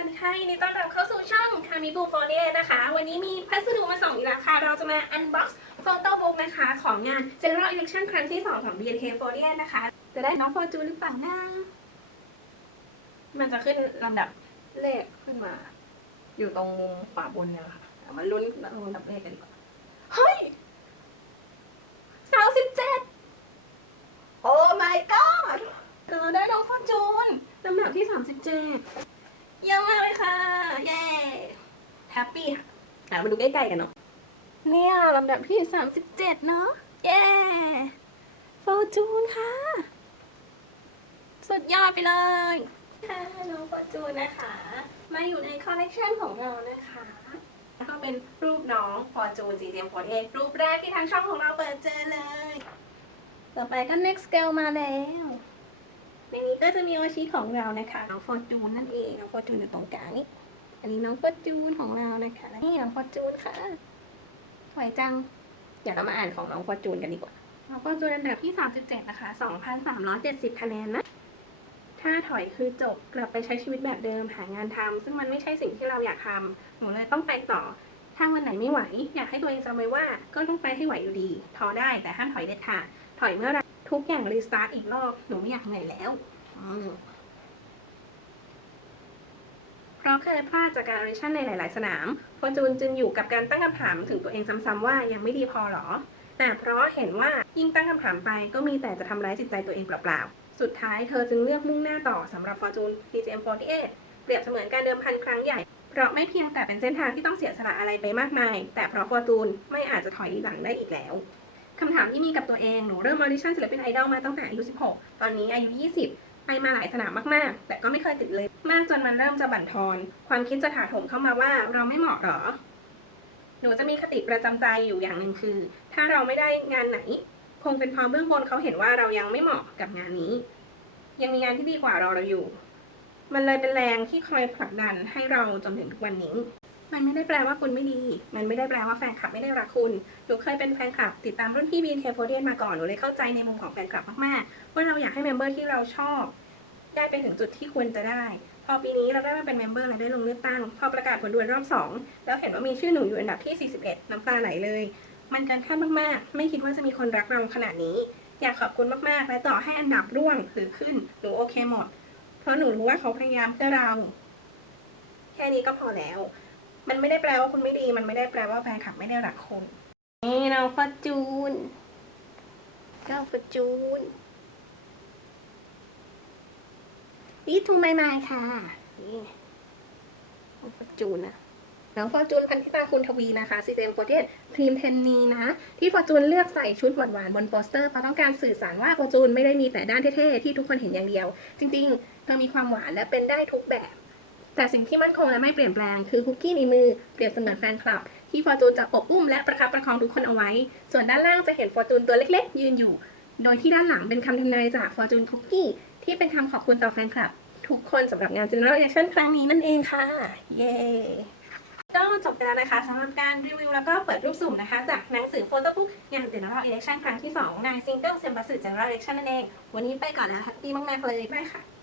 วัสดีค่ะยินดีต้อนรับเข้าสู่ช่องคามิบูโฟเนียนะคะ วันนี้มีพัสดุมาส่งอีกแล้วค่ะ เราจะมา unbox photo book นะคะ ของงาน General Election ครั้งที่ 2 ของ BNK f o r t i a นะคะ จะได้น้องฟอร์จูนหรือเปล่านะมันจะขึ้นลำดับเลขขึ้นมา อยู่ตรงมุมขวาบนเนี่ยค่ะเอามาลุ้นลำดับเลขกันดีกว่า เฮ้ยสาวสิบเจ็ดโอ้ my god เราได้น้องฟอร์จูนลำดับที่สามสิบเจ็ด เยี่ยมมากเลยค่ะ เย้ แฮปปี้ค่ะอะมาดูใกล้ๆกันเนาะเนี่ยลำดับที่37เนาะเย้ฟอร์จูนค่ะ สุดยอดไปเลยค่ะน้องฟอร์จูนนะคะ มาอยู่ในคอลเลกชันของเรานะคะก็เป็นรูปน้องฟอร์จูน GTM48 รูปแรกที่ทางช่องของเราเปิดเจอเลย ต่อไปก็ next scale มาแล้วในนี้ก็จะมีโอชิของเรานะคะน้องฟอร์จูนนั่นเองน้องฟอร์จูนอยู่ตรงกลางนี่ อันนี้น้องฟอจูนของเรานะคะนี่น้องฟอจูนค่ะสวยจัง เดี๋ยวเรามาอ่านของน้องฟอจูนกันดีกว่า น้องฟอจูนอันดับที่ 37 นะคะ 2,370 คะแนนนะ ถ้าถอยคือจบกลับไปใช้ชีวิตแบบเดิมหางานทำซึ่งมันไม่ใช่สิ่งที่เราอยากทำหนูเลยต้องไปต่อ ถ้าวันไหนไม่ไหว อยากให้ตัวเองจำไว้ว่า ก็ต้องไปให้ไหวอยู่ดีท้อได้แต่ห้ามถอยเด็ดขาดถอยเมื่อไรทุกอย่างรีสตาร์ทอีกรอบหนูไม่อยากเหนื่อยแล้วอื ราะเคยพลาดจากการออดิชั่นในหลาย ๆ สนามฟอจูนจึงอยู่กับการตั้งคำถามถึงตัวเองซ้ำๆว่ายังไม่ดีพอหรอ แต่เพราะเห็นว่ายิ่งตั้งคำถามไปก็มีแต่จะทำร้ายจิตใจตัวเองเปล่าๆ สุดท้ายเธอจึงเลือกมุ่งหน้าต่อสำหรับ Fortune PGM48 เปรียบเสมือนการเดิมพันครั้งใหญ่ เพราะไม่เพียงแต่เป็นเส้นทางที่ต้องเสียสละอะไรไปมากมาย แต่เพราะ Fortune ไม่อาจจะถอยหลังได้อีกแล้วคำถามที่มีกับตัวเองหนูเริ่มออดิชั่นศิลปินไอดอลมาตั้งแต่อายุ 16 ตอนนี้อายุ 20 ไปมาหลายสนามมากๆ แต่ก็ไม่เคยติดเลย มากจนมันเริ่มจะบั่นทอน ความคิดจะถาโถมเข้ามาว่าเราไม่เหมาะหรอ หนูจะมีคติประจำใจอยู่อย่างหนึ่งคือ ถ้าเราไม่ได้งานไหน คงเป็นเพราะเบื้องบนเขาเห็นว่าเรายังไม่เหมาะกับงานนี้ ยังมีงานที่ดีกว่ารอเราอยู่ มันเลยเป็นแรงที่คอยผลักดันให้เราจนถึงทุกวันนี้ มันไม่ได้แปลว่าคุณไม่ดี มันไม่ได้แปลว่าแฟนคลับไม่ได้รักคุณ หนูเคยเป็นแฟนคลับติดตามรุ่นพี่ BNK48 มาก่อน หนูเลยเข้าใจในมุมของแฟนคลับมากๆ ว่าเราอยากให้เมมเบอร์ที่เราชอบ ได้ไปถึงจุดที่ควรจะได้ พอปีนี้เราได้มาเป็นเมมเบอร์และได้ลงเลือกตั้ง พอประกาศผลดวลรอบ 2 แล้วเห็นว่ามีชื่อหนูอยู่อันดับที่ 41 น้ำตาไหลเลย มันเกินคาดมากๆ ไม่คิดว่าจะมีคนรักเราขนาดนี้ อยากขอบคุณมากๆ และต่อให้อันดับร่วงหรือขึ้น หนูโอเคหมด เพราะหนูรู้ว่าเขาพยายามเพื่อเรา แค่นี้ก็พอแล้ว มันไม่ได้แปลว่าคุณไม่ดี มันไม่ได้แปลว่าแฟนคลับไม่ได้รักคุณ นี่เราฟอร์จูนเก้าฟอร์จูนนี่ทูไม่มาค่ะ นี่น้องฟอร์จูนนะน้องฟอร์จูนพันธิตาคุณทวีนะคะซีเจมโปรเทสครีมเทนนีนะ ที่ฟอร์จูนเลือกใส่ชุดหวานๆบนโปสเตอร์เพราะต้องการสื่อสารว่าฟอร์จูนไม่ได้มีแต่ด้านเท่ๆ ที่ทุกคนเห็นอย่างเดียว จริงๆ เธอมีความหวานและเป็นได้ทุกแบบ แต่สิ่งที่มั่นคงและไม่เปลี่ยนแปลงคือคุกกี้ในมือเปรียบเสมือนแฟนคลับ ที่ฟอร์จูนจะอบอุ้มและประคับประคองทุกคนเอาไว้ ส่วนด้านล่างจะเห็นฟอร์จูนตัวเล็กๆ ยืนอยู่ โดยที่ด้านหลังเป็นคำทำนายจากฟอร์จูนคุกกี้ที่เป็นคำขอบคุณต่อแฟนคลับ ทุกคนสำหรับงาน General Election ครั้งนี้นั่นเองค่ะ เย้ก็จบไปแล้วนะคะสำหรับการรีวิวแล้วก็เปิดรูปสุ่มนะคะ จากหนังสือโฟโต้บุ๊กงาน General Election ครั้งที่ 2 ใน Single s y m b a s u General Election นั่นเอง วันนี้ไปก่อนแล้วแฮปปี้มากๆเลยบายค่ะ